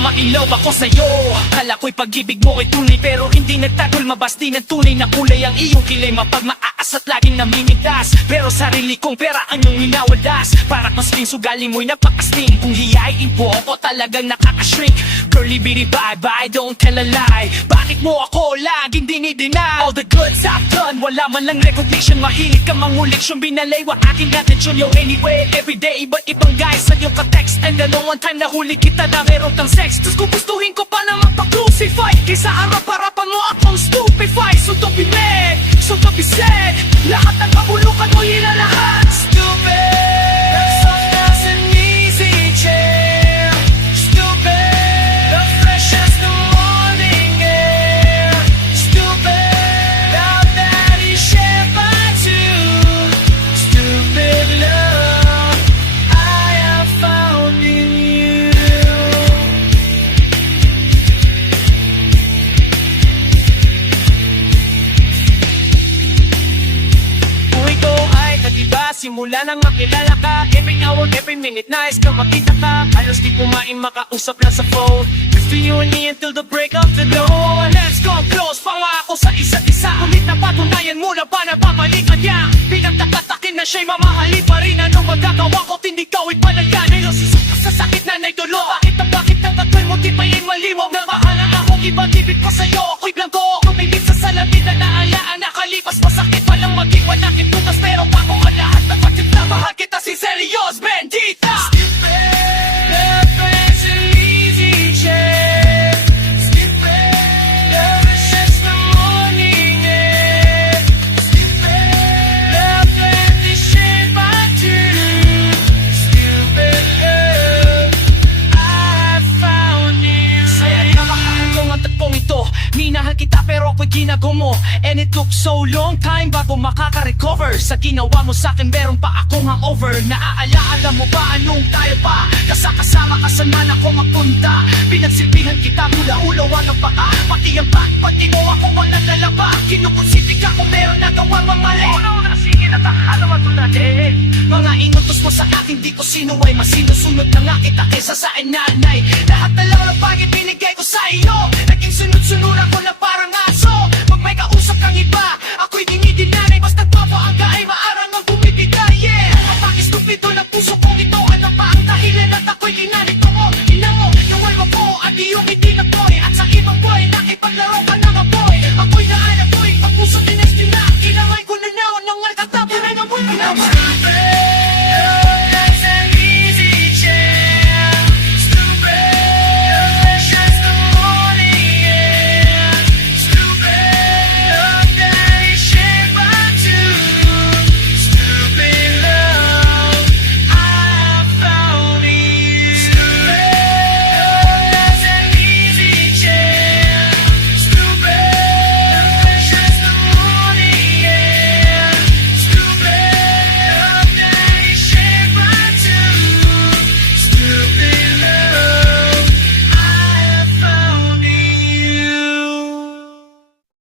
mailaw ako sa'yo. Kala ko'y pag-ibig mo ay tunay, pero hindi nagtagol, mabasti ng tunay na kulay. Ang iyong kilay mapagmaaas at laging namimitas, pero sarili kong pera ang iyong minawadas. Para kasling sugali mo'y napakasting, kung hiyain po ako talagang nakakashrink. Girlie bitty bye bye, don't tell a lie. Bakit mo ako laging dinideny? All the goods I've done, wala man lang recognition. Mahilig ka manguliksyon, binalaywa aking atensyon. Yo anyway, everyday iba't ibang guys sa iyong ka-text. And ano one time nahuli kita na meron kang sex. Tapos gugustuhin ko pa na magpa-crucify, kaysa harap-harapan mo akong stupefy. So don't be mad, so don't be sad, lahat ng kabulukan mo ilalahat. Stupid, soft as an easy chair. Stupid, the fresh as the morning air. Stupid, how that is shared by two. Stupid love I have found in you. Kung ikaw ay kadiba, simula nang makilala ka. Every hour, every minute, nais ka makita ka. Halos di kumain, makausap lang sa phone. Just you and me until the break of the dawn. Let's come close, pangako sa isa't isa. Ngunit napatunayan mo na ba na babalikan niya? Pinagtatatakin na siya'y mamahalin pa rin. Anong magagawa ko't hindi kawit panagana? Sa sakit na na'y-dulo, bakit ang tagal mo di pa yung maliwaw? Na mahala ako, ibang ibig ko sa'yo. Ako'y blanco, kumilip sa salamin na naalaan. Nakalipas, masakit palang mag-iwan aking butas. Pero bago ka lahat, napatid na mahal kita si Serios Bendita. Love friends an easy chair. Stupid, love is just the morning air. Stupid, love that is shared by two. Stupid love I found you. Saya na mahal ko ang tagpong ito. Minahal kita pero ako'y ginago mo. And it took so long time bago makaka-recover. Sa ginawa mo sa'kin meron pa akong hangover. Naaalaala mo ba anong tayo pa? Kasama ka saan man ako magpunta. Pinagsilbihan kita mula ulo hanggang paa. Pati ang back, pati mo ako walang lalaba. Kinukonsipi ka kung meron nagawang mamali. Unaw na singin at akala matulad mga inutos mo sa akin di ko sinuway. Masinusunod na nga kita kesa sa inanay. Lahat na lang ng bagay binigay ko sa iyo. Naging sunod-sunuran ko na parang aso. Pag may kausap kang iba,